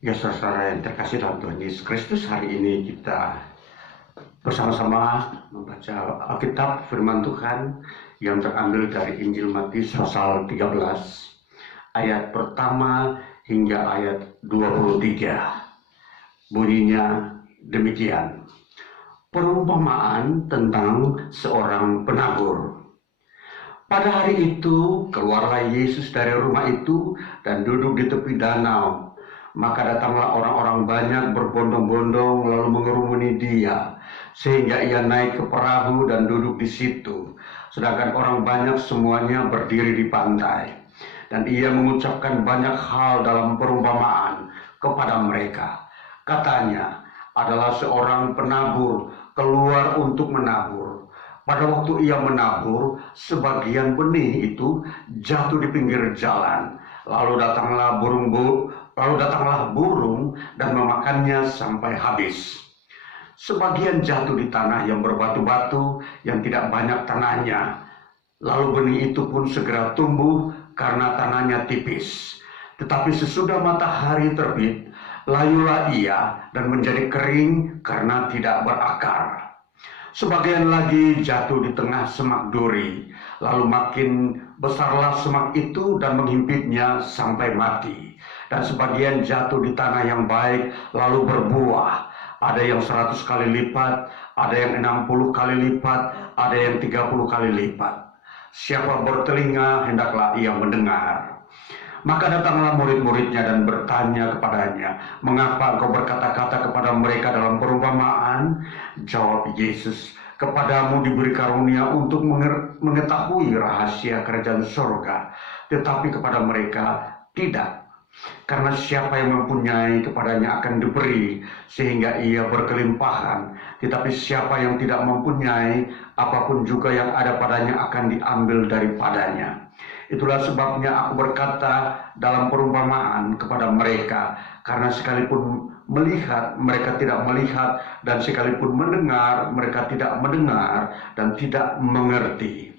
Ya, saudara yang terkasih dalam Tuhan Yesus Kristus, hari ini kita bersama-sama membaca Alkitab firman Tuhan yang terambil dari Injil Matius pasal 13 ayat pertama hingga ayat 23. Bunyinya demikian. Perumpamaan tentang seorang penabur. Pada hari itu keluarlah Yesus dari rumah itu dan duduk di tepi danau. Maka datanglah orang-orang banyak berbondong-bondong lalu mengerumuni dia, sehingga ia naik ke perahu dan duduk di situ. Sedangkan orang banyak semuanya berdiri di pantai. Dan ia mengucapkan banyak hal dalam perumpamaan kepada mereka. Katanya, adalah seorang penabur keluar untuk menabur. Pada waktu ia menabur, sebagian benih itu jatuh di pinggir jalan. Lalu datanglah burung dan memakannya sampai habis. Sebagian jatuh di tanah yang berbatu-batu, yang tidak banyak tanahnya. Lalu benih itu pun segera tumbuh karena tanahnya tipis. Tetapi sesudah matahari terbit, layulah ia dan menjadi kering karena tidak berakar. Sebagian lagi jatuh di tengah semak duri, lalu makin besarlah semak itu dan menghimpitnya sampai mati. Dan sebagian jatuh di tanah yang baik, lalu berbuah. Ada yang 100 kali lipat, ada yang 60 kali lipat, ada yang 30 kali lipat. Siapa bertelinga, hendaklah ia mendengar. Maka datanglah murid-muridnya dan bertanya kepadanya, "Mengapa engkau berkata-kata kepada mereka dalam perumpamaan?" Jawab Yesus, "Kepadamu diberi karunia untuk mengetahui rahasia kerajaan surga, tetapi kepada mereka tidak. Karena siapa yang mempunyai kepadanya akan diberi, sehingga ia berkelimpahan. Tetapi siapa yang tidak mempunyai, apapun juga yang ada padanya akan diambil daripadanya. Itulah sebabnya aku berkata dalam perumpamaan kepada mereka, karena sekalipun melihat, mereka tidak melihat, dan sekalipun mendengar, mereka tidak mendengar dan tidak mengerti.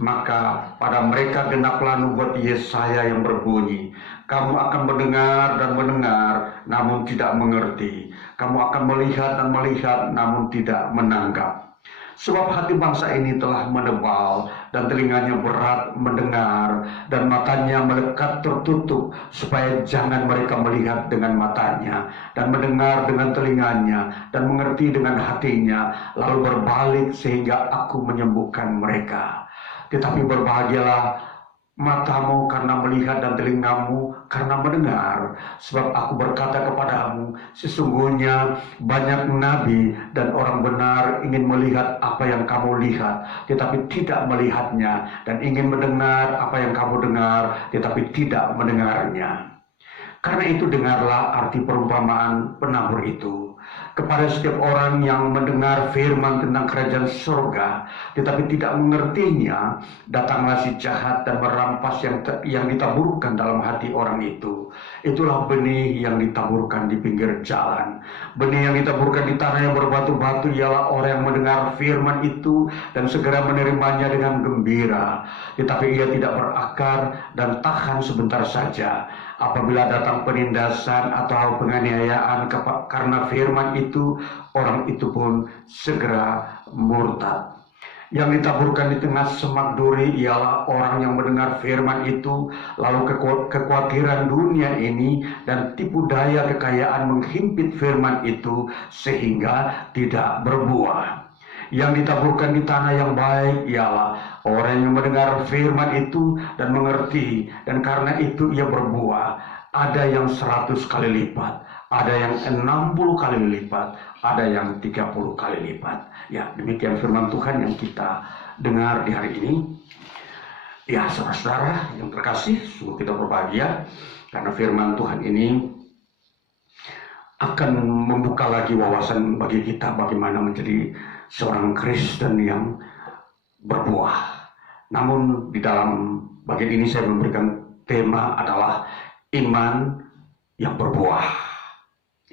Maka pada mereka genaplah nubuat Yesaya yang berbunyi, kamu akan mendengar dan mendengar, namun tidak mengerti. Kamu akan melihat dan melihat, namun tidak menangkap. Sebab hati bangsa ini telah menebal, dan telinganya berat mendengar, dan matanya melekat tertutup, supaya jangan mereka melihat dengan matanya, dan mendengar dengan telinganya, dan mengerti dengan hatinya, lalu berbalik sehingga aku menyembuhkan mereka. Tetapi berbahagialah matamu karena melihat dan telingamu karena mendengar. Sebab aku berkata kepadamu, sesungguhnya banyak nabi dan orang benar ingin melihat apa yang kamu lihat, tetapi tidak melihatnya, dan ingin mendengar apa yang kamu dengar, tetapi tidak mendengarnya. Karena itu dengarlah arti perumpamaan penabur itu. Kepada setiap orang yang mendengar firman tentang kerajaan surga, tetapi tidak mengertinya, datanglah si jahat dan merampas yang ditaburkan dalam hati orang itu. Itulah benih yang ditaburkan di pinggir jalan. Benih yang ditaburkan di tanah yang berbatu-batu ialah orang yang mendengar firman itu dan segera menerimanya dengan gembira. Tetapi ia tidak berakar dan tahan sebentar saja. Apabila datang penindasan atau penganiayaan karena firman itu, orang itu pun segera murtad. Yang ditaburkan di tengah semak duri ialah orang yang mendengar firman itu, lalu kekhawatiran dunia ini dan tipu daya kekayaan menghimpit firman itu sehingga tidak berbuah. Yang ditaburkan di tanah yang baik ialah orang yang mendengar firman itu dan mengerti, dan karena itu ia berbuah. Ada yang 100 kali lipat, ada yang 60 kali lipat, ada yang 30 kali lipat. Ya, demikian firman Tuhan yang kita dengar di hari ini. Ya, saudara-saudara yang terkasih, sungguh kita berbahagia karena firman Tuhan ini akan membuka lagi wawasan bagi kita bagaimana menjadi seorang Kristen yang berbuah. Namun di dalam bagian ini saya memberikan tema adalah iman yang berbuah.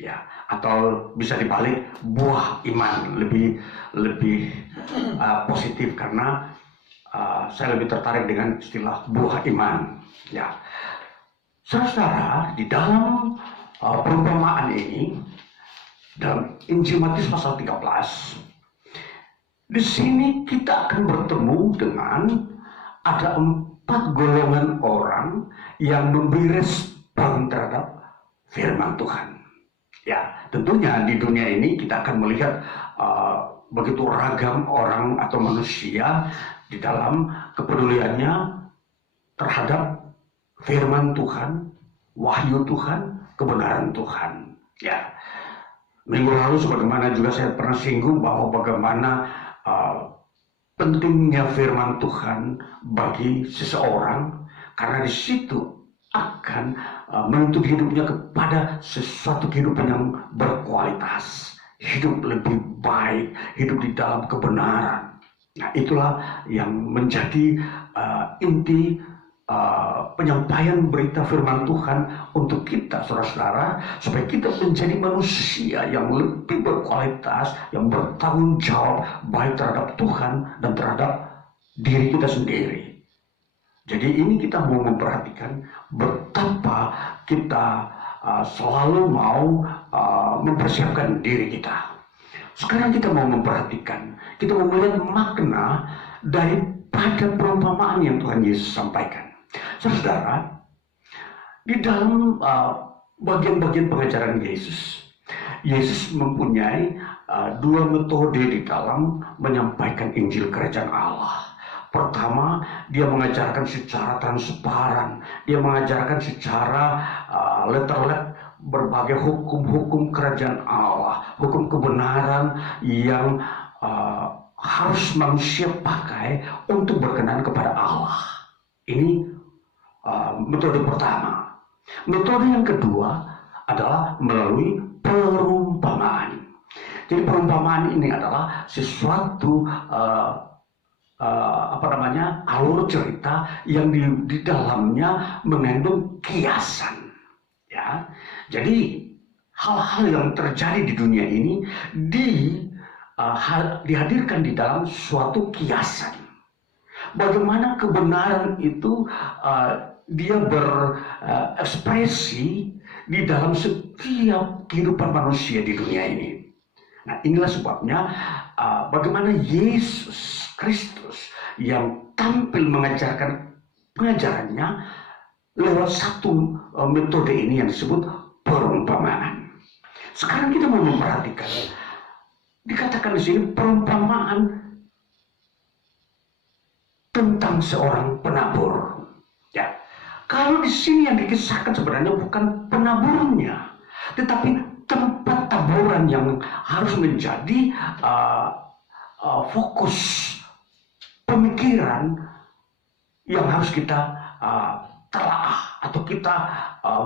Ya, atau bisa dibalik, buah iman, lebih positif karena saya lebih tertarik dengan istilah buah iman. Ya, saudara, di dalam perumpamaan ini dalam Injil Matius pasal 13. Di sini kita akan bertemu dengan ada 4 golongan orang yang memberi respon terhadap firman Tuhan. Ya, tentunya di dunia ini kita akan melihat begitu ragam orang atau manusia di dalam kepeduliannya terhadap firman Tuhan, wahyu Tuhan, kebenaran Tuhan. Ya, minggu lalu sebagaimana juga saya pernah singgung bahwa bagaimana pentingnya firman Tuhan bagi seseorang, karena di situ akan menuntut hidupnya kepada sesuatu kehidupan yang berkualitas, hidup lebih baik, hidup di dalam kebenaran. Nah, itulah yang menjadi inti penyampaian berita firman Tuhan untuk kita, saudara-saudara, supaya kita menjadi manusia yang lebih berkualitas, yang bertanggung jawab baik terhadap Tuhan dan terhadap diri kita sendiri. Jadi ini kita mau memperhatikan betapa kita selalu mau mempersiapkan diri kita. Sekarang kita mau memperhatikan, kita mau melihat makna daripada perumpamaan yang Tuhan Yesus sampaikan. Saudara, di dalam bagian-bagian pengajaran Yesus, Yesus mempunyai 2 metode di dalam menyampaikan Injil Kerajaan Allah. Pertama, dia mengajarkan secara transparan, dia mengajarkan secara letter-let berbagai hukum-hukum kerajaan Allah, hukum kebenaran yang harus manusia pakai untuk berkenan kepada Allah. Ini metode pertama. Metode yang kedua adalah melalui perumpamaan. Jadi perumpamaan ini adalah sesuatu alur cerita yang di dalamnya mengandung kiasan. Ya, jadi hal-hal yang terjadi di dunia ini dihadirkan di dalam suatu kiasan. Bagaimana kebenaran itu dia berekspresi di dalam setiap kehidupan manusia di dunia ini. Nah, inilah sebabnya bagaimana Yesus Kristus yang tampil mengajarkan pengajarannya lewat satu metode ini yang disebut perumpamaan. Sekarang kita mau memperhatikan, dikatakan di sini perumpamaan tentang seorang penabur. Ya, kalau di sini yang dikisahkan sebenarnya bukan penaburnya, tetapi tempat taburan yang harus menjadi fokus pemikiran yang harus kita telaah atau kita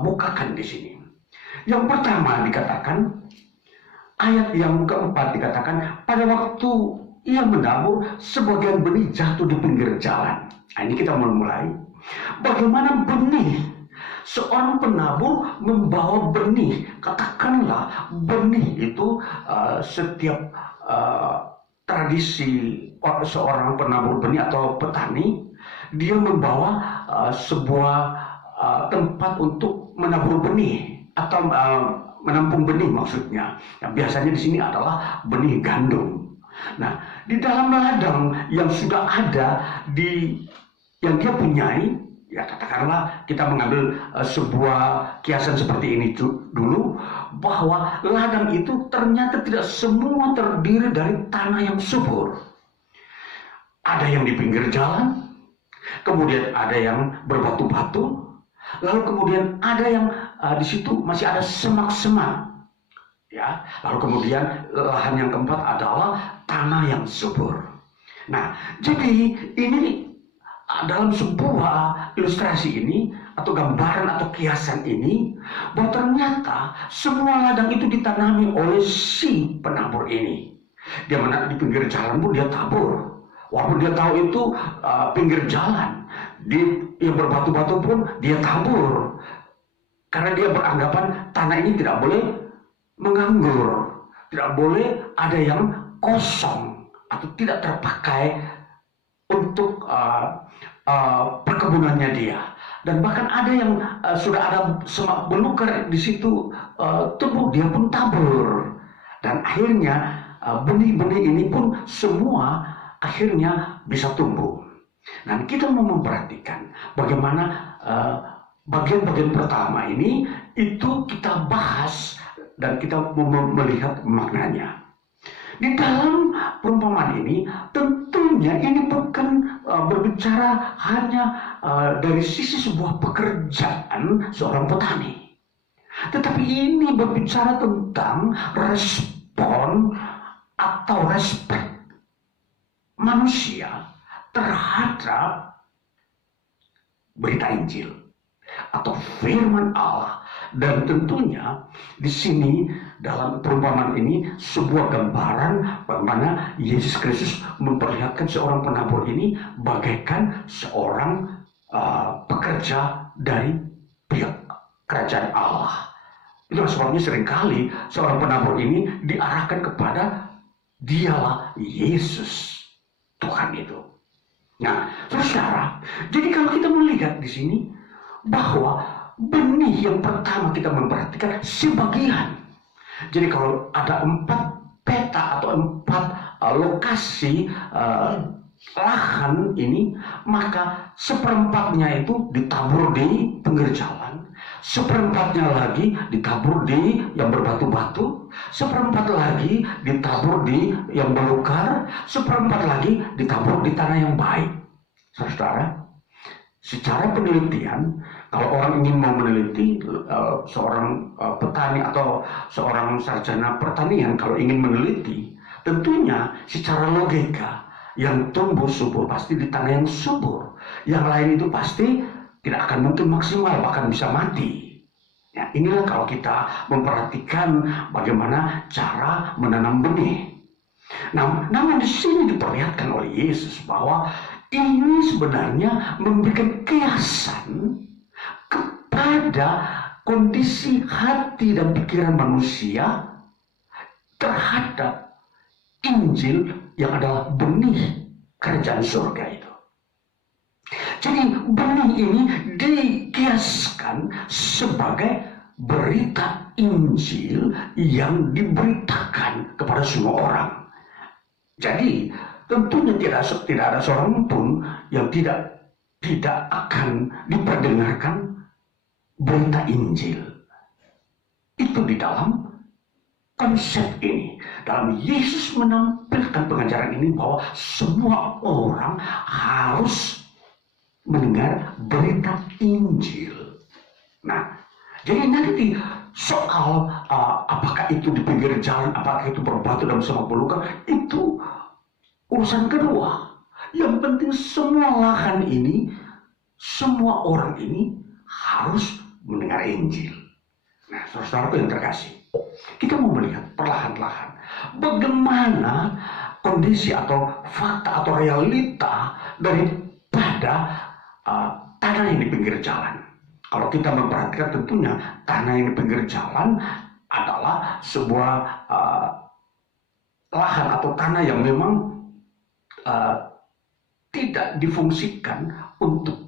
bukakan di sini. Yang pertama dikatakan, ayat yang keempat dikatakan, pada waktu ia menabur, sebagian benih jatuh di pinggir jalan. Nah, ini kita mulai. Bagaimana benih? Seorang penabur membawa benih. Katakanlah benih itu setiap tradisi seorang penabur benih atau petani, dia membawa sebuah tempat untuk menabur benih atau menampung benih maksudnya. Nah, biasanya di sini adalah benih gandum. Nah, di dalam ladang yang sudah ada yang dia punyai, ya katakanlah kita mengambil sebuah kiasan seperti ini dulu, bahwa ladang itu ternyata tidak semua terdiri dari tanah yang subur. Ada yang di pinggir jalan, kemudian ada yang berbatu-batu, lalu kemudian ada yang di situ masih ada semak-semak. Ya, lalu kemudian lahan yang keempat adalah tanah yang subur. Nah, jadi ini dalam sebuah ilustrasi ini atau gambaran atau kiasan ini, bahwa ternyata semua ladang itu ditanami oleh si penabur ini. Dia menanam di pinggir jalan pun dia tabur, walaupun dia tahu itu pinggir jalan. Yang berbatu-batu pun dia tabur, karena dia beranggapan tanah ini tidak boleh menganggur, tidak boleh ada yang kosong atau tidak terpakai untuk perkebunannya dia. Dan bahkan ada yang sudah ada semak belukar di situ tumbuh, dia pun tabur. Dan akhirnya benih-benih ini pun semua akhirnya bisa tumbuh. Nah, kita mau memperhatikan bagaimana bagian-bagian pertama ini itu kita bahas dan kita melihat maknanya. Di dalam perumpamaan ini tentunya ini bukan berbicara hanya dari sisi sebuah pekerjaan seorang petani. Tetapi ini berbicara tentang respon atau respek manusia terhadap berita Injil atau firman Allah. Dan tentunya di sini dalam perumpamaan ini sebuah gambaran bagaimana Yesus Kristus memperlihatkan seorang penabur ini bagaikan seorang pekerja dari pihak kerajaan Allah. Itulah sebabnya seringkali seorang penabur ini diarahkan kepada dialah Yesus, Tuhan itu. Nah, saudara, jadi kalau kita melihat di sini bahwa benih yang pertama kita memperhatikan sebagian. Jadi kalau ada 4 peta atau 4 lokasi lahan ini, maka seperempatnya itu ditabur di pinggir jalan, seperempatnya lagi ditabur di yang berbatu-batu, seperempat lagi ditabur di yang belukar, seperempat lagi ditabur di tanah yang baik. Saudara, secara penelitian, kalau orang ingin mau meneliti, seorang petani atau seorang sarjana pertanian kalau ingin meneliti, tentunya secara logika yang tumbuh subur pasti di tanah yang subur. Yang lain itu pasti tidak akan mungkin maksimal, bahkan bisa mati. Ya, inilah kalau kita memperhatikan bagaimana cara menanam benih. Nah, namun di sini diperlihatkan oleh Yesus bahwa ini sebenarnya memberikan kiasan kepada kondisi hati dan pikiran manusia terhadap Injil yang adalah benih kerajaan surga itu. Jadi benih ini dikiaskan sebagai berita Injil yang diberitakan kepada semua orang. Jadi tentunya tidak ada seorang pun yang tidak akan diperdengarkan berita Injil. Itu di dalam konsep ini. Dalam Yesus menampilkan pengajaran ini bahwa semua orang harus mendengar berita Injil. Nah, jadi nanti soal apakah itu di pinggir jalan, apakah itu berbatu dan semak belukar, itu urusan kedua. Yang penting semua lahan ini, semua orang ini harus mendengar Injil. Nah, saudara-saudara yang terkasih, kita mau melihat perlahan-lahan bagaimana kondisi atau fakta atau realita daripada tanah yang di pinggir jalan. Kalau kita memperhatikan tentunya tanah yang di pinggir jalan adalah sebuah lahan atau tanah yang memang tidak difungsikan untuk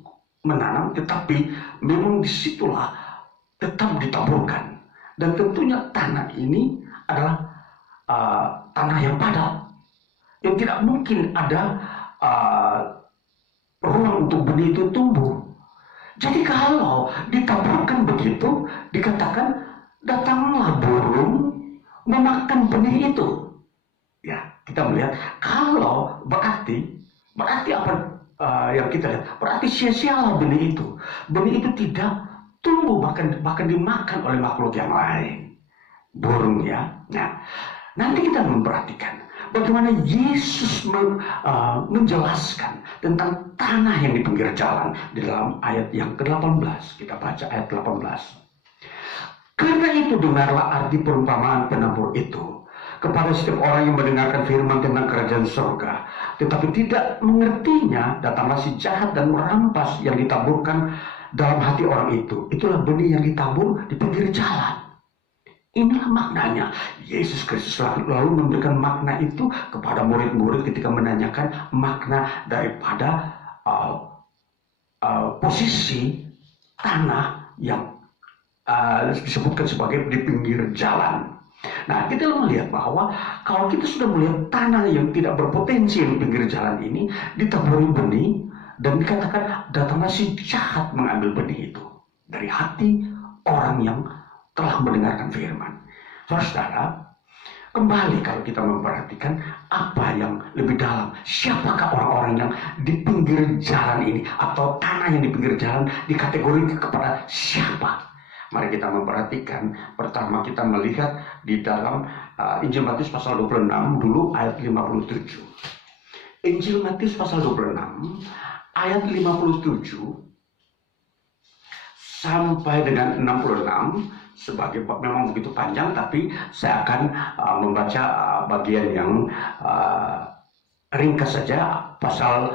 menanam, tetapi memang disitulah tetap ditaburkan. Dan tentunya tanah ini adalah tanah yang padat, yang tidak mungkin ada ruang untuk benih itu tumbuh. Jadi kalau ditaburkan begitu, dikatakan datanglah burung memakan benih itu. Ya, kita melihat kalau berarti apa yang kita lihat? Berarti sia-sialah benih itu. Benih itu tidak tumbuh, bahkan dimakan oleh makhluk yang lain, burung ya. Nah, nanti kita memperhatikan bagaimana Yesus menjelaskan tentang tanah yang di pinggir jalan di dalam ayat yang ke-18. Kita baca ayat 18. Karena itu dengarlah arti perumpamaan penabur itu kepada setiap orang yang mendengarkan firman tentang kerajaan surga, tetapi tidak mengertinya, datanglah si jahat dan merampas yang ditaburkan dalam hati orang itu. Itulah benih yang ditabur di pinggir jalan. Inilah maknanya. Yesus Kristus lalu memberikan makna itu kepada murid-murid ketika menanyakan makna daripada posisi tanah yang disebutkan sebagai di pinggir jalan. Nah, kita melihat bahwa kalau kita sudah melihat tanah yang tidak berpotensi di pinggir jalan ini ditaburi benih, dan dikatakan datanglah si jahat mengambil benih itu dari hati orang yang telah mendengarkan firman. Saudara, kembali kalau kita memperhatikan apa yang lebih dalam, siapakah orang-orang yang di pinggir jalan ini, atau tanah yang di pinggir jalan dikategorikan kepada siapa? Mari kita memperhatikan. Pertama kita melihat di dalam Injil Matius pasal 26 dulu ayat 57. Injil Matius pasal 26 ayat 57 sampai dengan 66, sebagai bab memang begitu panjang, tapi saya akan membaca bagian yang ringkas saja. Pasal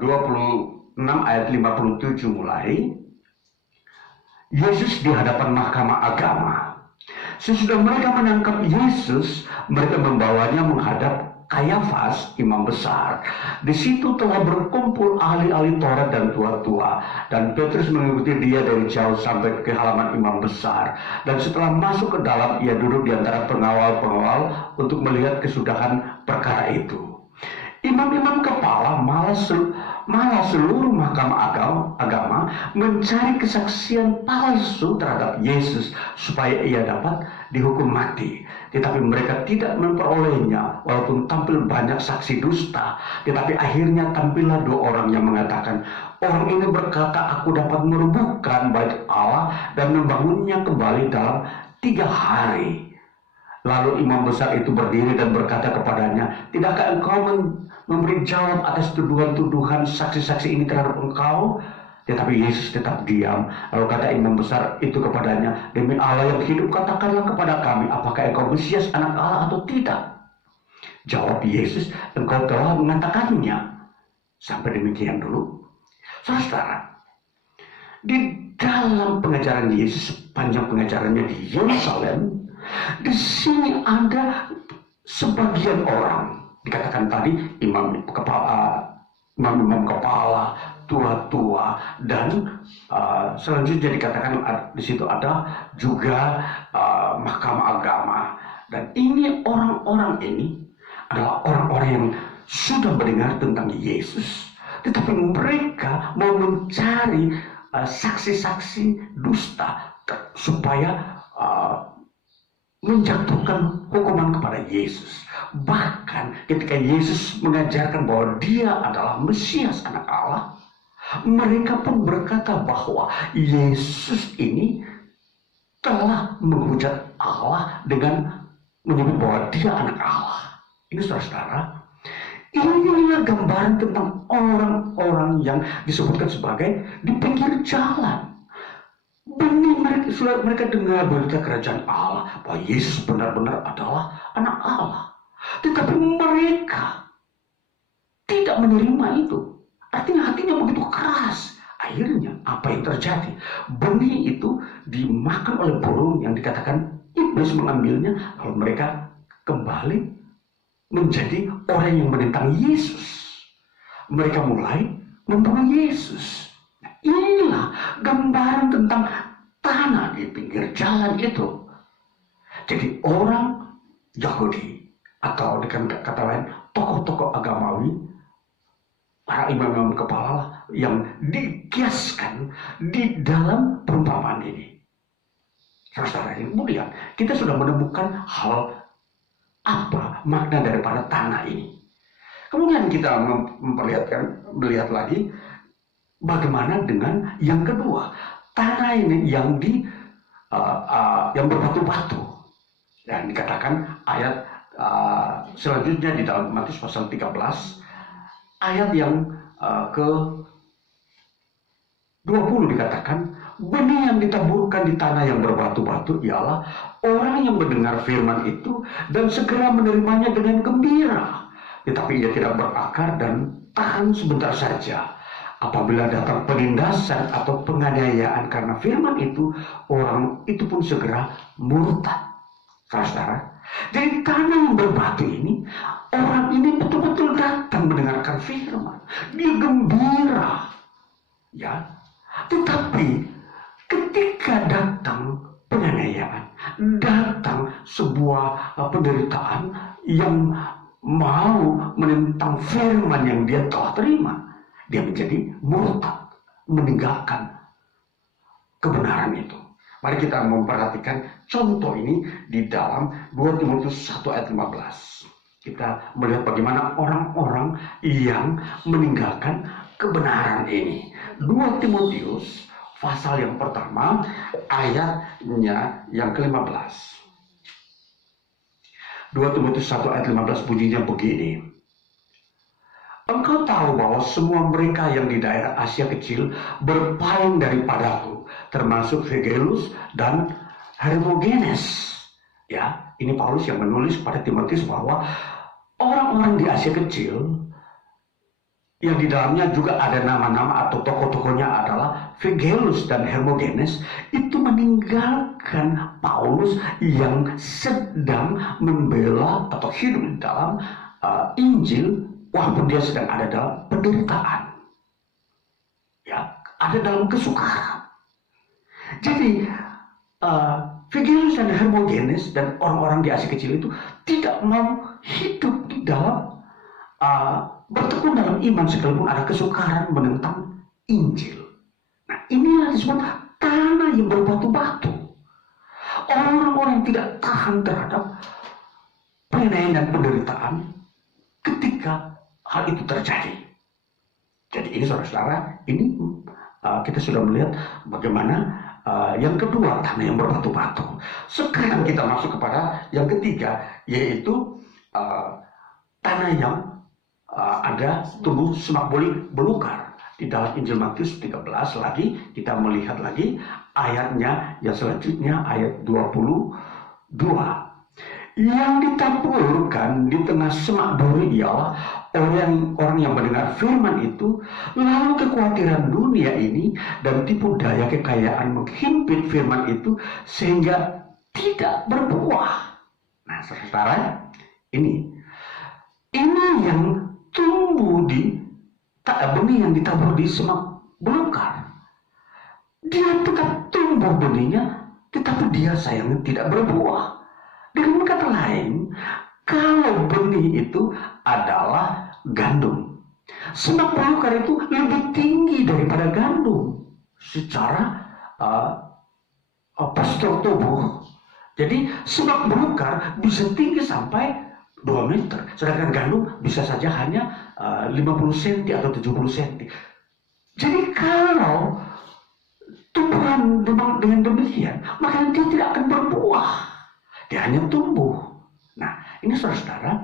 26 ayat 57 mulai. Yesus di hadapan mahkamah agama. Sesudah mereka menangkap Yesus, mereka membawanya menghadap Kayafas, imam besar. Di situ telah berkumpul ahli-ahli Taurat dan tua-tua, dan Petrus mengikuti dia dari jauh sampai ke halaman imam besar. Dan setelah masuk ke dalam, ia duduk di antara pengawal-pengawal untuk melihat kesudahan perkara itu. Imam-imam kepala malah seluruh mahkamah agama mencari kesaksian palsu terhadap Yesus supaya ia dapat dihukum mati. Tetapi mereka tidak memperolehnya, walaupun tampil banyak saksi dusta. Tetapi akhirnya tampillah dua orang yang mengatakan, orang ini berkata, aku dapat merubuhkan bait Allah dan membangunnya kembali dalam 3 hari. Lalu imam besar itu berdiri dan berkata kepadanya, tidakkah engkau memberi jawab atas tuduhan-tuduhan saksi-saksi ini terhadap engkau? Tetapi Yesus tetap diam. Lalu kata imam besar itu kepadanya, demi Allah yang hidup, katakanlah kepada kami, apakah engkau Mesias, anak Allah atau tidak? Jawab Yesus, engkau telah mengatakannya. Sampai demikian dulu. Saudara, di dalam pengajaran Yesus, sepanjang pengajarannya di Yerusalem, di sini ada sebagian orang, dikatakan tadi imam kepala, tua-tua, dan selanjutnya dikatakan di situ ada juga mahkamah agama. Dan ini orang-orang ini adalah orang-orang yang sudah mendengar tentang Yesus, tetapi mereka mau mencari saksi-saksi dusta supaya menjatuhkan hukuman kepada Yesus. Bahkan ketika Yesus mengajarkan bahwa dia adalah Mesias, anak Allah, mereka pun berkata bahwa Yesus ini telah menghujat Allah dengan menyebut bahwa dia anak Allah. Ini saudara-saudara, inilah gambaran tentang orang-orang yang disebutkan sebagai di pinggir jalan. Benih mereka dengar berita kerajaan Allah, bahwa Yesus benar-benar adalah anak Allah. Tetapi mereka tidak menerima itu. Artinya hatinya begitu keras. Akhirnya apa yang terjadi? Benih itu dimakan oleh burung yang dikatakan iblis mengambilnya. Lalu mereka kembali menjadi orang yang menentang Yesus. Mereka mulai membunuh Yesus. Nah, inilah gambaran tentang tanah di pinggir jalan itu. Jadi orang Yahudi, atau dengan kata lain tokoh-tokoh agamawi, para imam-imam kepala yang dikiaskan di dalam perumpamaan ini. Saudara yang kemudian kita sudah menemukan hal apa makna daripada tanah ini. Kemudian kita melihat lagi bagaimana dengan yang kedua, tanah ini yang berbatu-batu. Dan dikatakan ayat selanjutnya di dalam Matius pasal 13 ayat yang ke 20 dikatakan, benih yang ditaburkan di tanah yang berbatu-batu ialah orang yang mendengar firman itu dan segera menerimanya dengan gembira. Tetapi ia tidak berakar dan tahan sebentar saja. Apabila datang penindasan atau penganiayaan karena firman itu, orang itu pun segera murtad. Saudara, jadi tanah yang berbatu ini, orang ini betul-betul datang mendengarkan firman. Dia gembira. Ya, tetapi ketika datang penganiayaan, datang sebuah penderitaan yang mau menentang firman yang dia telah terima, dia menjadi murtad, meninggalkan kebenaran itu. Mari kita memperhatikan contoh ini di dalam 2 Timotius 1 ayat 15. Kita melihat bagaimana orang-orang yang meninggalkan kebenaran ini. 2 Timotius pasal yang pertama ayatnya yang ke-15. 2 Timotius 1 ayat 15 bunyinya begini. Engkau tahu bahwa semua mereka yang di daerah Asia Kecil berpaling daripadaku, termasuk Figelus dan Hermogenes. Ya, ini Paulus yang menulis pada Timotius bahwa orang-orang di Asia Kecil yang di dalamnya juga ada nama-nama atau tokoh-tokohnya adalah Figelus dan Hermogenes, itu meninggalkan Paulus yang sedang membela atau hidup di dalam Injil, walaupun dia sedang ada dalam penderitaan, ya, ada dalam kesukaran. Jadi Figelus dan Hermogenes dan orang-orang di Asia Kecil itu tidak mau hidup di dalam bertekun dalam iman sekalipun ada kesukaran menentang Injil. Nah, inilah disebut tanah yang berbatu-batu. Orang-orang yang tidak tahan terhadap penganiayaan dan penderitaan ketika hal itu terjadi. Jadi ini saudara-saudara, ini kita sudah melihat bagaimana yang kedua, tanah yang berbatu-batu. Sekarang kita masuk kepada yang ketiga, yaitu tanah yang ada tumbuh semak belukar. Di dalam Injil Matius 13 lagi, kita melihat lagi ayatnya yang selanjutnya, ayat 22. Yang ditaburkan di tengah semak duri ialah orang yang mendengar firman itu, lalu kekhawatiran dunia ini dan tipu daya kekayaan menghimpit firman itu sehingga tidak berbuah. Nah, saudara, ini yang tumbuh di benih yang ditabur di semak belukar. Dia tetap tumbuh benihnya, tetapi dia sayangnya tidak berbuah. Dengan kata lain, kalau benih itu adalah gandum, semak belukar itu lebih tinggi daripada gandum secara postur tubuh. Jadi semak belukar bisa tinggi sampai 2 meter, sedangkan gandum bisa saja hanya 50 cm atau 70 cm. Jadi kalau tumbuhan dengan demikian, maka dia tidak akan berbuah, dia hanya tumbuh. Nah, ini saudara-saudara,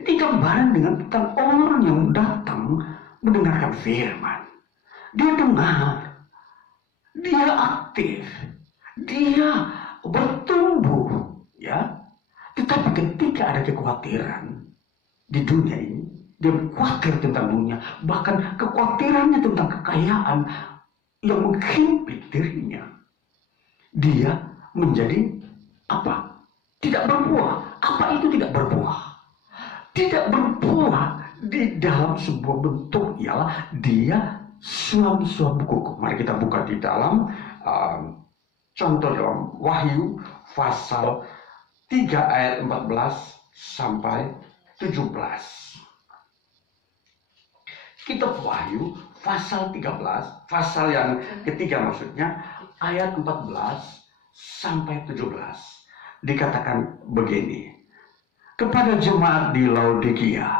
ini gambaran dengan tentang orang yang datang mendengarkan firman. Dia dengar, dia aktif, dia bertumbuh, ya. Tetapi ketika ada kekhawatiran di dunia ini, dia khawatir tentang dunia, bahkan kekhawatirannya tentang kekayaan yang menghimpit dirinya, dia menjadi apa? Tidak berbuah. Apa itu tidak berbuah? Tidak berbuah di dalam sebuah bentuk ialah dia suam-suam kuku. Mari kita buka di dalam contoh dalam Wahyu pasal 3 ayat 14 sampai 17. Kitab Wahyu pasal 13, pasal yang ketiga maksudnya, ayat 14 sampai 17. Dikatakan begini. Kepada jemaat di Laodikia,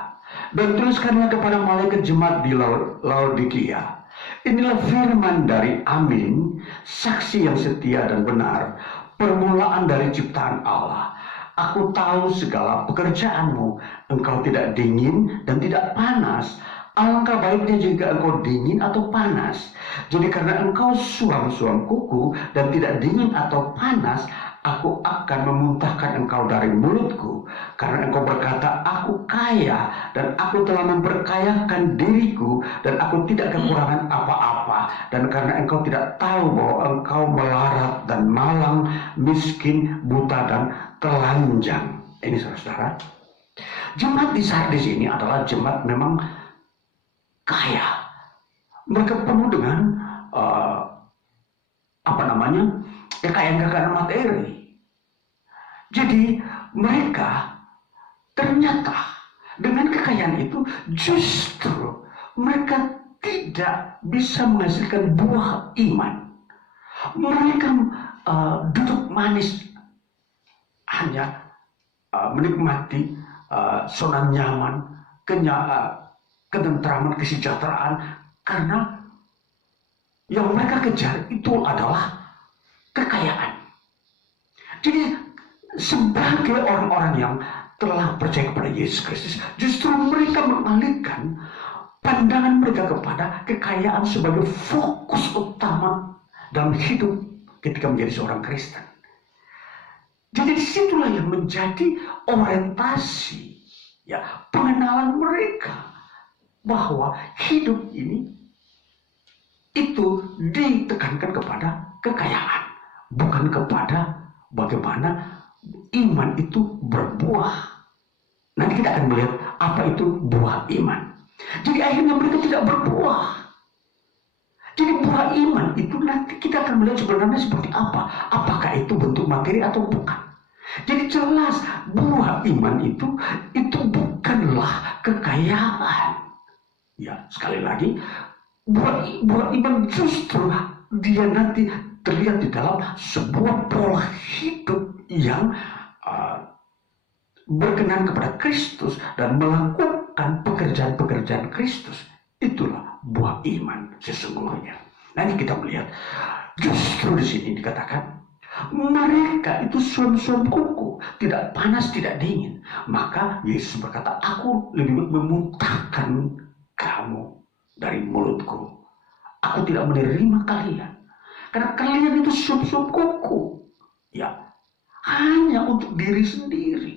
dan tuliskannya kepada malaikat jemaat di Laodikia. Inilah firman dari Amin, saksi yang setia dan benar, permulaan dari ciptaan Allah. Aku tahu segala pekerjaanmu, engkau tidak dingin dan tidak panas. Alangkah baiknya jika engkau dingin atau panas. Jadi karena engkau suam-suam kuku dan tidak dingin atau panas, aku akan memuntahkan engkau dari mulutku. Karena engkau berkata, aku kaya dan aku telah memperkayakan diriku dan aku tidak kekurangan apa-apa. Dan karena engkau tidak tahu bahwa engkau melarat dan malang, miskin, buta dan telanjang. Ini saudara-saudara, jemaat di Sardis ini adalah jemaat memang kaya. Mereka penuh dengan kekayaan-kekayaan materi. Jadi mereka ternyata dengan kekayaan itu justru mereka tidak bisa menghasilkan buah iman. Mereka duduk manis hanya menikmati zona nyaman, ketentraman, kesejahteraan, karena yang mereka kejar itu adalah kekayaan. Jadi sebagai orang-orang yang telah percaya kepada Yesus Kristus, justru mereka mengalihkan pandangan mereka kepada kekayaan sebagai fokus utama dalam hidup ketika menjadi seorang Kristen. Jadi disitulah yang menjadi orientasi, ya, pengenalan mereka bahwa hidup ini itu ditekankan kepada kekayaan, bukan kepada bagaimana iman itu berbuah. Nanti kita akan melihat apa itu buah iman. Jadi akhirnya mereka tidak berbuah. Jadi buah iman itu nanti kita akan melihat sebenarnya seperti apa. Apakah itu bentuk materi atau bukan. Jadi jelas buah iman itu bukanlah kekayaan. Ya, sekali lagi, buah iman justru dia nanti terlihat di dalam sebuah pola hidup yang berkenan kepada Kristus dan melakukan pekerjaan-pekerjaan Kristus. Itulah buah iman sesungguhnya. Nanti kita melihat justru di sini dikatakan mereka itu suam-suam kuku, tidak panas, tidak dingin. Maka Yesus berkata, aku lebih baik memuntahkan kamu dari mulutku. Aku tidak menerima kalian. Karena kalian itu suam-suam kuku. Ya, hanya untuk diri sendiri.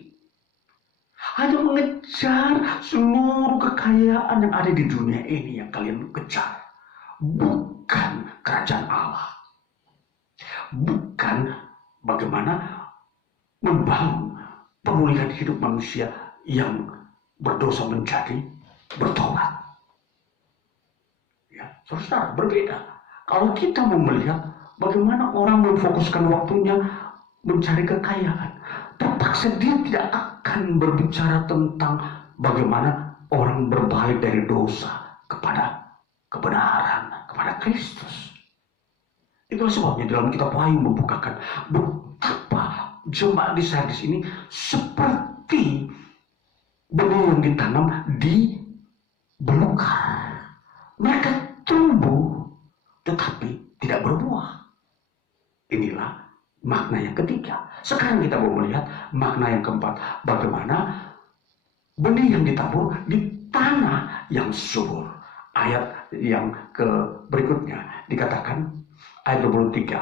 Hanya mengejar seluruh kekayaan yang ada di dunia ini yang kalian kejar. Bukan kerajaan Allah. Bukan bagaimana membangun pemulihan hidup manusia yang berdosa menjadi bertobat. Ya, saudara, berbeda. Kalau kita mau melihat bagaimana orang memfokuskan waktunya mencari kekayaan, terpaksa dia tidak akan berbicara tentang bagaimana orang berbalik dari dosa kepada kebenaran, kepada Kristus. Itulah sebabnya dalam kitab Wahyu membukakan betapa jemaat di Sardis ini seperti benih yang ditanam di belukar. Mereka tumbuh tetapi tidak berbuah. Inilah makna yang ketiga. Sekarang kita mau melihat makna yang keempat. Bagaimana benih yang ditabur di tanah yang subur. Ayat yang berikutnya dikatakan ayat 23.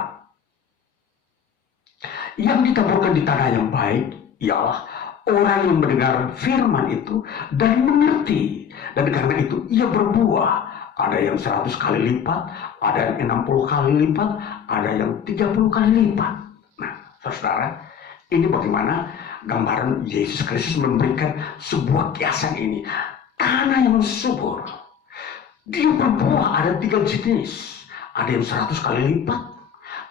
Yang ditaburkan di tanah yang baik ialah orang yang mendengar firman itu dan mengerti. Dan karena itu ia berbuah. Ada yang 100 kali lipat, ada yang 60 kali lipat, ada yang 30 kali lipat. Nah, saudara, ini bagaimana gambaran Yesus Kristus memberikan sebuah kiasan ini. Tanah yang subur. Dia berbuah ada 3 jenis. Ada yang 100 kali lipat,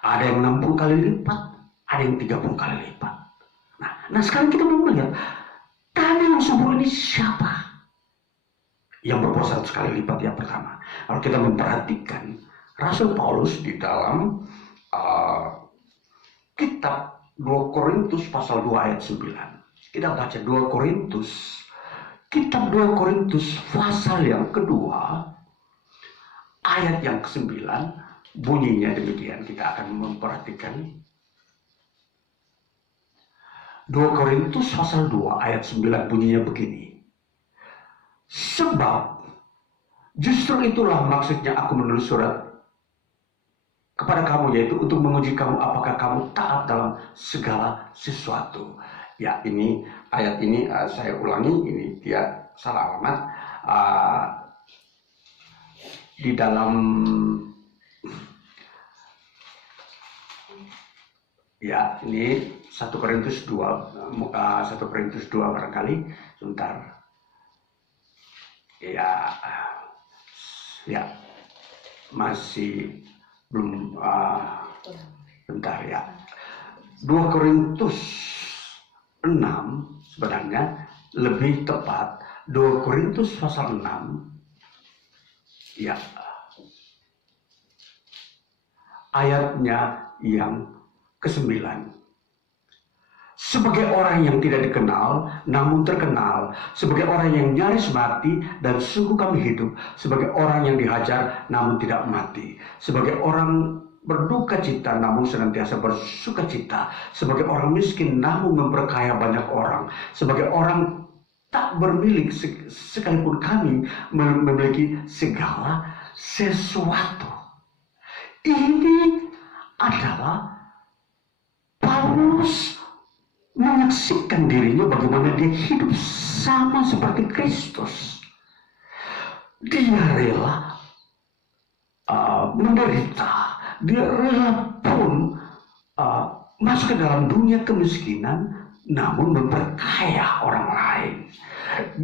ada yang 60 kali lipat, ada yang 30 kali lipat. Nah sekarang kita mau melihat tanah yang subur ini siapa? Yang berbuah 100 kali lipat yang pertama. Kalau kita memperhatikan Rasul Paulus di dalam kitab 2 Korintus pasal 2 ayat 9. Kita baca 2 Korintus. Kitab 2 Korintus pasal yang kedua ayat yang ke-9 bunyinya demikian. Kita akan memperhatikan 2 Korintus pasal 2 ayat 9 bunyinya begini. Sebab justru itulah maksudnya aku menulis surat kepada kamu, yaitu untuk menguji kamu apakah kamu taat dalam segala sesuatu. Ya, ini ayat ini saya ulangi, ini dia salah alamat. Di dalam ya ini 1 Korintus 2 1 Korintus 2 barangkali sebentar ya masih belum Bentar ya. 2 Korintus 6 sebenarnya lebih tepat 2 Korintus pasal 6 ya, ayatnya yang ke-9. Sebagai orang yang tidak dikenal, namun terkenal. Sebagai orang yang nyaris mati, dan sungguh kami hidup. Sebagai orang yang dihajar, namun tidak mati. Sebagai orang berduka cita, namun senantiasa bersuka cita. Sebagai orang miskin, namun memperkaya banyak orang. Sebagai orang tak bermilik, sekalipun kami memiliki segala sesuatu. Ini adalah Paulus menyaksikan dirinya bagaimana dia hidup sama seperti Kristus. Dia rela menderita, dia rela pun masuk ke dalam dunia kemiskinan, namun memperkaya orang lain.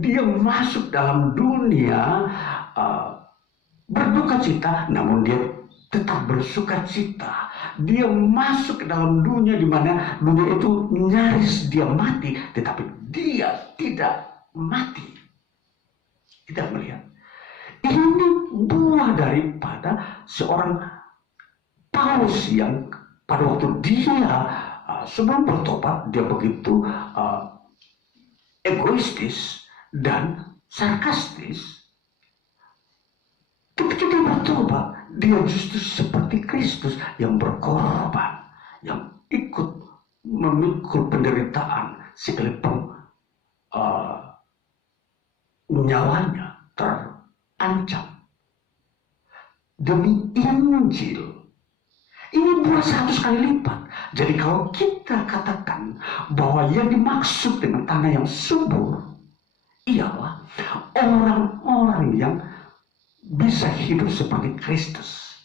Dia masuk dalam dunia berduka cita, namun dia tetap bersuka cita. Dia masuk ke dalam dunia di mana dunia itu nyaris dia mati, tetapi dia tidak mati. Kita melihat ini buah daripada seorang Paulus yang pada waktu dia sebelum bertobat dia begitu egoistis dan sarkastis. Ketika dia bertobat, dia justru seperti Kristus yang berkorban, yang ikut memikul penderitaan sekalipun nyawanya terancam demi Injil. Ini buah 100 kali lipat. Jadi kalau kita katakan bahwa yang dimaksud dengan tanah yang subur ialah orang-orang yang bisa hidup seperti Kristus.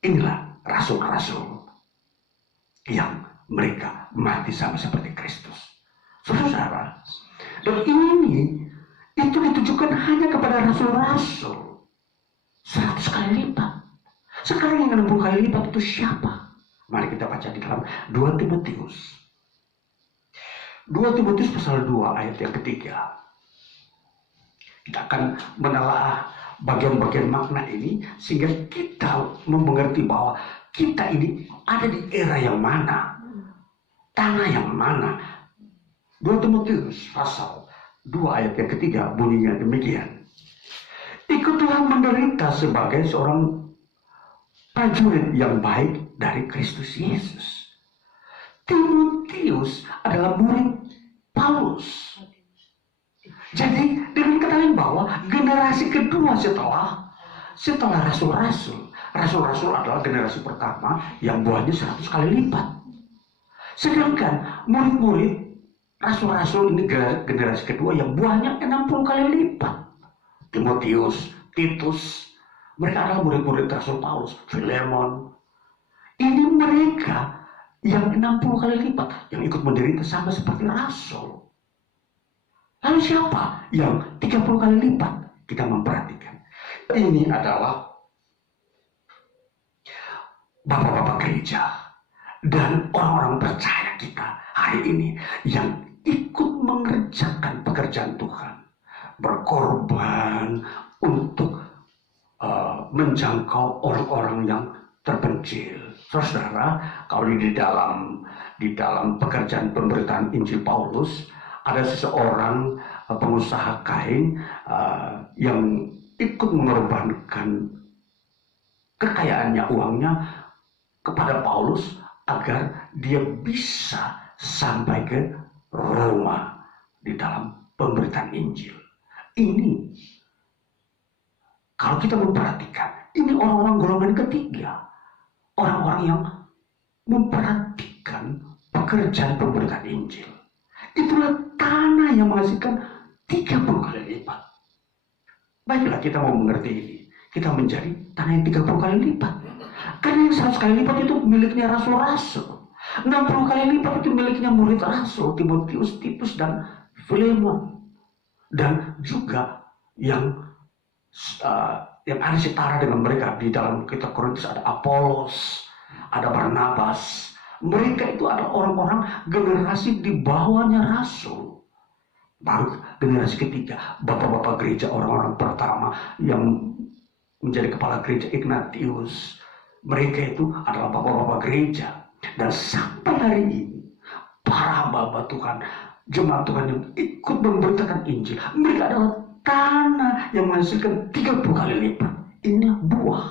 Inilah rasul-rasul yang mereka mati sama seperti Kristus. Saudara, dan ini itu ditujukan hanya kepada rasul-rasul. 100 kali lipat. Sekarang yang 60 kali lipat itu siapa? Mari kita baca di dalam 2 Timotius. 2 Timotius pasal 2 ayat yang ketiga. Kita akan menelaah bagian-bagian makna ini sehingga kita mengerti bahwa kita ini ada di era yang mana, tanah yang mana. 2 Timotius pasal 2 ayat yang ketiga bunyinya demikian. Ikutlah menderita sebagai seorang prajurit yang baik dari Kristus Yesus. Timotius adalah murid Paulus. Jadi dengan kata lain bahwa generasi kedua setelah rasul-rasul. Rasul-rasul adalah generasi pertama yang buahnya 100 kali lipat. Sedangkan murid-murid rasul-rasul ini generasi kedua yang buahnya 60 kali lipat. Timotius, Titus, mereka adalah murid-murid rasul Paulus, Filemon. Ini mereka yang 60 kali lipat yang ikut menderita sama seperti rasul. Lalu siapa yang 30 kali lipat? Kita memperhatikan. Ini adalah bapak-bapak gereja dan orang-orang percaya kita hari ini yang ikut mengerjakan pekerjaan Tuhan. Berkorban untuk menjangkau orang-orang yang terpencil. Saudara, kalau di dalam pekerjaan pemberitaan Injil Paulus, ada seseorang pengusaha kain yang ikut mengorbankan kekayaannya, uangnya kepada Paulus agar dia bisa sampai ke Roma di dalam pemberitaan Injil. Ini kalau kita memperhatikan, ini orang-orang golongan ketiga, orang-orang yang memperhatikan pekerjaan pemberitaan Injil. Itulah tanah yang menghasilkan 30 kali lipat. Baiklah, kita mau mengerti ini. Kita menjadi tanah yang 30 kali lipat. Karena yang 100 kali lipat itu miliknya rasul-rasul. 60 kali lipat itu miliknya murid rasul, Timotius, Titus, dan Filemon. Dan juga yang ada setara dengan mereka di dalam kitab Korintus ada Apolos, ada Barnabas. Mereka itu adalah orang-orang generasi di bawahnya rasul. Baru generasi ketiga, bapak-bapak gereja, orang-orang pertama yang menjadi kepala gereja, Ignatius. Mereka itu adalah bapak-bapak gereja. Dan sampai hari ini, para hamba Tuhan, jemaat Tuhan yang ikut memberitakan Injil, mereka adalah tanah yang menghasilkan 30 kali lipat. Inilah buah.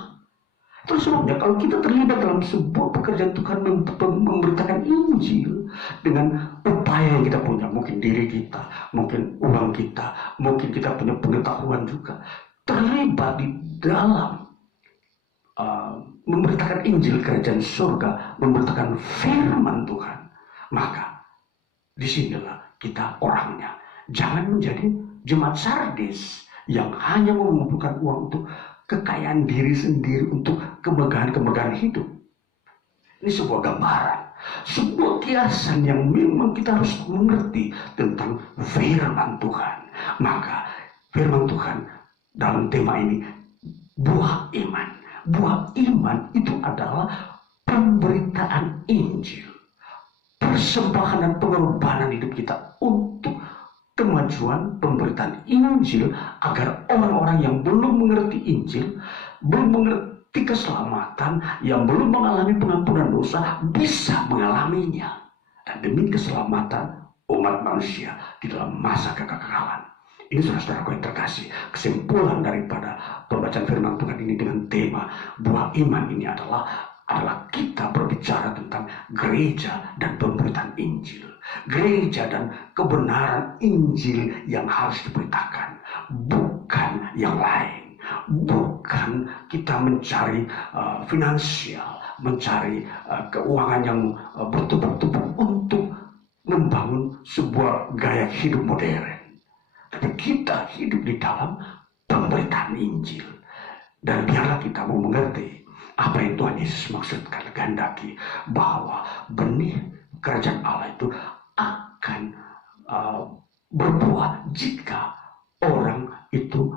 Terus sebabnya kalau kita terlibat dalam sebuah pekerjaan Tuhan memberitakan Injil dengan upaya yang kita punya, mungkin diri kita, mungkin uang kita, mungkin kita punya pengetahuan juga, terlibat di dalam memberitakan Injil kerajaan surga, memberitakan firman Tuhan, maka disinilah kita orangnya. Jangan menjadi jemaat Sardis yang hanya mengumpulkan uang untuk kekayaan diri sendiri, untuk kemegahan-kemegahan hidup. Ini sebuah gambaran, sebuah kiasan yang memang kita harus mengerti tentang firman Tuhan. Maka firman Tuhan dalam tema ini, buah iman. Buah iman itu adalah pemberitaan Injil, persembahan dan pengorbanan hidup kita untuk kemajuan pemberitaan Injil, agar orang-orang yang belum mengerti Injil, belum mengerti keselamatan, yang belum mengalami pengampunan dosa, bisa mengalaminya. Dan demi keselamatan umat manusia di dalam masa kekekalan. Ini saudara-saudaraku yang terkasih, kesimpulan daripada pembacaan firman Tuhan ini dengan tema buah iman ini adalah kita berbicara tentang gereja dan pemberitaan Injil. Gereja dan kebenaran Injil yang harus diberitakan, bukan yang lain. Bukan kita mencari finansial, mencari keuangan yang bertumpuk-tumpuk untuk membangun sebuah gaya hidup modern. Tapi kita hidup di dalam pemberitaan Injil. Dan biarlah kita mau mengerti apa yang Tuhan Yesus maksudkan, kehendaki bahwa benih kerajaan Allah itu akan berbuah jika orang itu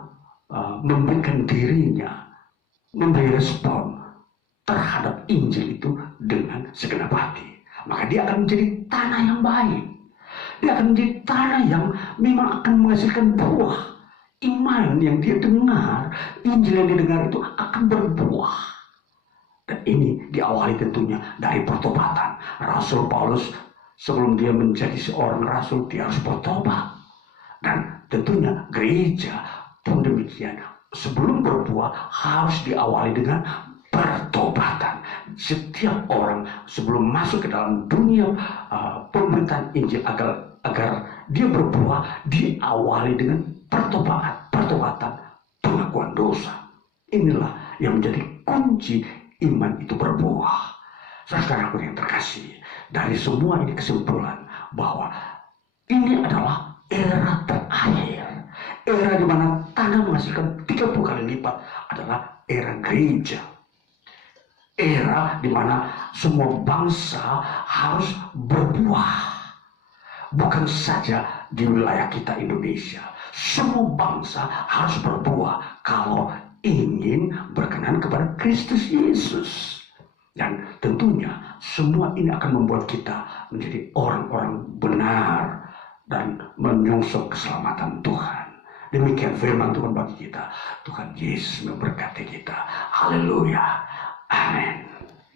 memberikan dirinya, memberi respon terhadap Injil itu dengan segenap hati. Maka dia akan menjadi tanah yang baik. Dia akan menjadi tanah yang memang akan menghasilkan buah. Iman yang dia dengar, Injil yang dia dengar itu akan berbuah. Dan ini diawali tentunya dari pertobatan. Rasul Paulus sebelum dia menjadi seorang rasul, dia harus bertobat. Dan tentunya gereja pun demikian. Sebelum berbuah harus diawali dengan pertobatan. Setiap orang sebelum masuk ke dalam dunia pemberitaan Injil agar dia berbuah, diawali dengan pertobatan, pengakuan dosa. Inilah yang menjadi kunci iman itu berbuah. Saudara-saudaraku yang terkasih, dari semua ini kesimpulan bahwa ini adalah era terakhir. Era di mana tanah menghasilkan 30 kali lipat adalah era gereja. Era di mana semua bangsa harus berbuah. Bukan saja di wilayah kita Indonesia. Semua bangsa harus berbuah kalau ingin berkenan kepada Kristus Yesus. Dan tentunya semua ini akan membuat kita menjadi orang-orang benar dan menyongsong keselamatan Tuhan. Demikian firman Tuhan bagi kita. Tuhan Yesus memberkati kita. Haleluya. Amin.